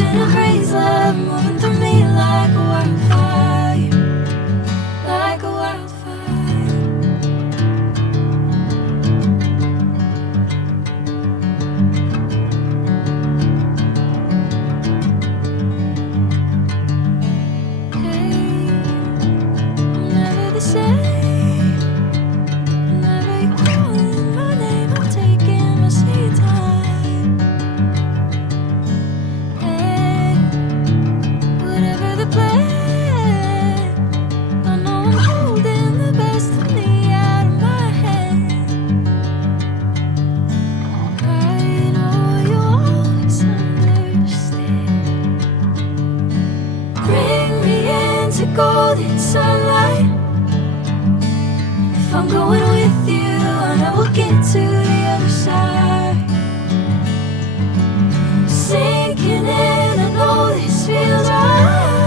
Passion and praise, love moving through me like a wildfire, like a wildfire. Hey, I'm never the same. Whenever you're calling my name, I'm taking my sweet time. Hey, whatever the plan, I know I'm holding the best of me out of my hand. I know you always understand. Bring me into golden sunlight. If I'm going with you, I know we'll get to the other side. Sinking in, I know this feels right.